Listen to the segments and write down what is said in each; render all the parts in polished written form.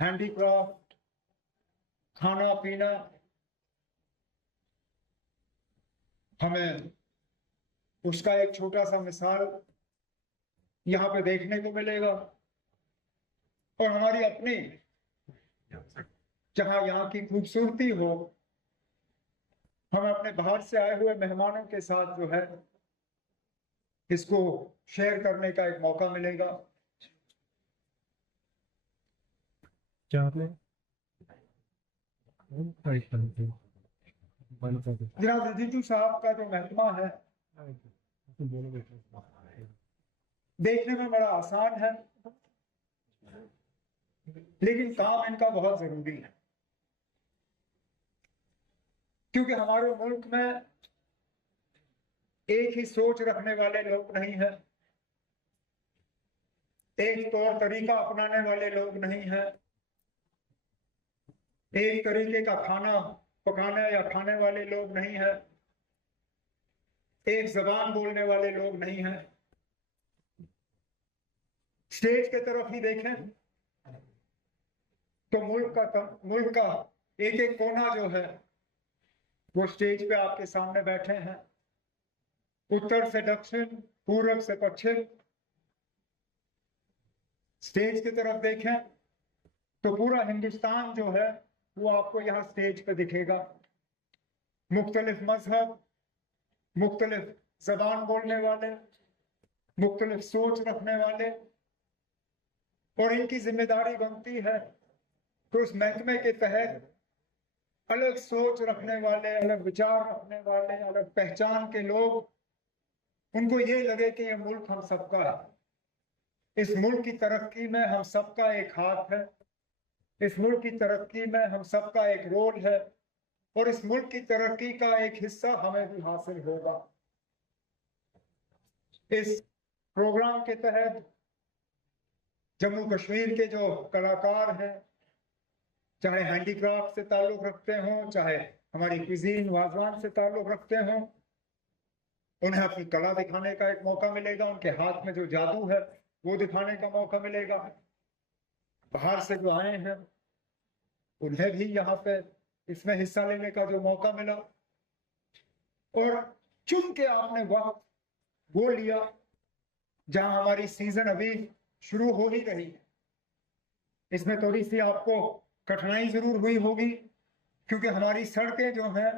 Handicraft, खाना पीना, हमें उसका एक छोटा सा मिसाल यहाँ पे देखने को मिलेगा। और हमारी अपनी जहां यहाँ की खूबसूरती हो, हम अपने बाहर से आए हुए मेहमानों के साथ जो है इसको शेयर करने का एक मौका मिलेगा। जनाब रिजिजू साहब का जो महकमा है देखने में बड़ा आसान है, लेकिन काम इनका बहुत जरूरी है, क्योंकि हमारे मुल्क में एक ही सोच रखने वाले लोग नहीं है, एक तौर तरीका अपनाने वाले लोग नहीं है, एक तरीके का खाना पकाने या खाने वाले लोग नहीं है, एक जबान बोलने वाले लोग नहीं हैं। स्टेज के तरफ ही देखें तो मुल्क का एक एक कोना जो है वो स्टेज पे आपके सामने बैठे हैं, उत्तर से दक्षिण, पूरब से पश्चिम। स्टेज की तरफ देखें तो पूरा हिंदुस्तान जो है वो आपको यहाँ स्टेज पे दिखेगा। मुख्तलिफ मजहब, मुख्तलिफ जबान बोलने वाले, मुख्तलिफ सोच रखने वाले, और इनकी जिम्मेदारी बनती है तो उस महकमे के तहत अलग सोच रखने वाले, अलग विचार रखने वाले, अलग पहचान के लोग, उनको ये लगे कि ये मुल्क हम सबका है, इस मुल्क की तरक्की में हम सबका एक हाथ है, इस मुल्क की तरक्की में हम सबका एक रोल है, और इस मुल्क की तरक्की का एक हिस्सा हमें भी हासिल होगा। इस प्रोग्राम के तहत जम्मू कश्मीर के जो कलाकार हैं, चाहे हैंडीक्राफ्ट से ताल्लुक रखते हों, चाहे हमारी क्विजीन वाजवान से ताल्लुक रखते हों, उन्हें अपनी कला दिखाने का एक मौका मिलेगा, उनके हाथ में जो जादू है वो दिखाने का मौका मिलेगा। बाहर से जो आए हैं उन्हें भी यहाँ पे इसमें हिस्सा लेने का जो मौका मिला, और चुन के आपने वक्त वो लिया जहां हमारी सीजन अभी शुरू हो ही रही है। इसमें थोड़ी सी आपको कठिनाई जरूर हुई होगी, क्योंकि हमारी सड़कें जो हैं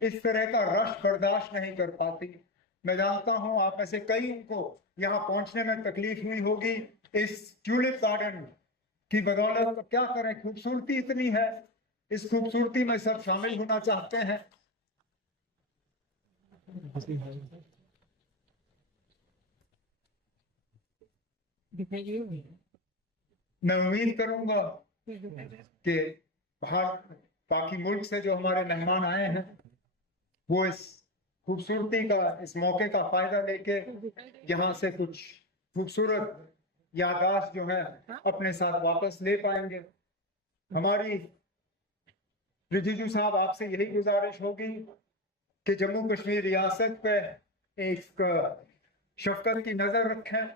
इस तरह का रश बर्दाश्त नहीं कर पाती। मैं जानता हूं आप में से कई को यहाँ पहुंचने में तकलीफ हुई होगी। इस ट्यूलिप गार्डन की बदौलत तो क्या करें, खूबसूरती इतनी है, इस खूबसूरती में सब शामिल होना चाहते हैं। मैं उम्मीद करूंगा कि बाकी मुल्क से जो हमारे मेहमान आए हैं वो इस खूबसूरती का, इस मौके का फायदा लेके यहाँ से कुछ खूबसूरत याददाश्त जो है अपने साथ वापस ले पाएंगे। हमारी रिजिजू साहब आपसे यही गुजारिश होगी कि जम्मू कश्मीर रियासत पे एक शफकत की नजर रखें।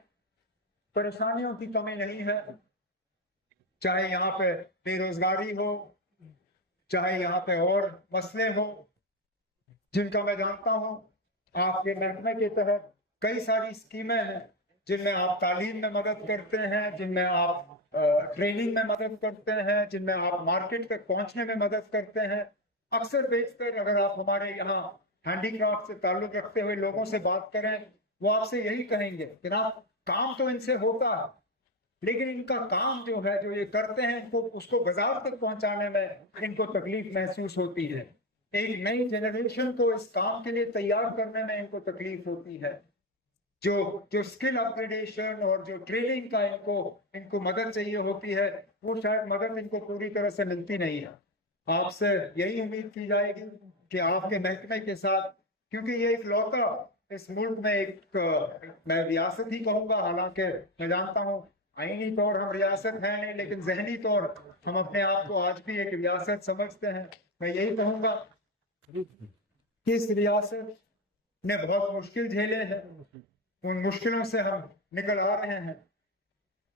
परेशानियों की कमी नहीं है, चाहे यहाँ पे बेरोजगारी हो, चाहे यहाँ पे और मसले हो जिनका मैं जानता हूँ। आपके महकमे के तहत कई सारी स्कीमें हैं जिनमें आप तालीम में मदद करते हैं, जिनमें आप ट्रेनिंग में मदद करते हैं, जिनमें आप मार्केट तक पहुंचने में मदद करते हैं। अक्सर बेशतर अगर आप हमारे यहाँ हैंडीक्राफ्ट से ताल्लुक रखते हुए लोगों से बात करें, वो आपसे यही कहेंगे कि ना, काम तो इनसे होता है, लेकिन इनका काम जो है, जो ये करते हैं, इनको उसको बाजार तक पहुंचाने में इनको तकलीफ महसूस होती है। एक नई जनरेशन को इस काम के लिए तैयार करने में इनको तकलीफ होती है। जो जो स्किल अपग्रेडेशन और जो ट्रेनिंग का इनको मदद चाहिए होती है, वो शायद मदद इनको पूरी तरह से मिलती नहीं है। आपसे यही उम्मीद की जाएगी कि आपके महकमे के साथ, क्योंकि ये एक लौता इस मुल्क में एक मैं रियासत ही कहूंगा, हालांकि मैं जानता हूँ आईनी तौर हम रियासत है नहीं, लेकिन जहनी तौर हम अपने आप को आज भी एक रियासत समझते हैं। मैं यही कहूंगा कि इस रियासत ने बहुत मुश्किल झेले हैं, उन मुश्किलों से हम निकल आ रहे हैं।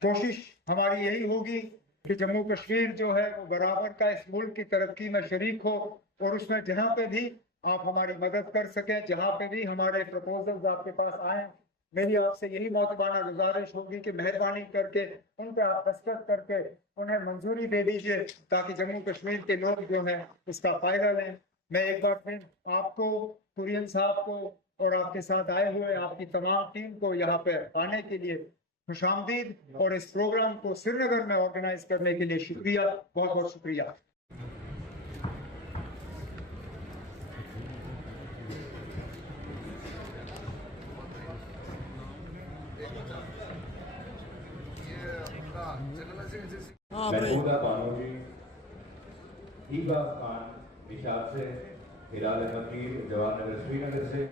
कोशिश हमारी यही होगी कि जम्मू कश्मीर जो है वो बराबर का इस मुल्क की तरक्की में शरीक हो और उसमें जहाँ पे भी आप हमारी मदद कर सकें, जहाँ पे भी हमारे प्रपोजल्स आपके पास आए, मेरी आपसे यही मोतबाना गुजारिश होगी कि मेहरबानी करके उन पर आप दस्तखत करके उन्हें मंजूरी दे दीजिए ताकि जम्मू कश्मीर के लोग जो हैं इसका फायदा लें। मैं एक बार फिर आपको, कुरियन साहब को और आपके साथ आए हुए आपकी तमाम टीम को यहाँ पे आने के लिए खुशामदीद और इस प्रोग्राम को श्रीनगर में ऑर्गेनाइज करने के लिए शुक्रिया, बहुत बहुत शुक्रिया। महमूदा बानोजी, हीबा खान, निशात से, हिलाल फकीर, जवाहर नगर श्रीनगर से,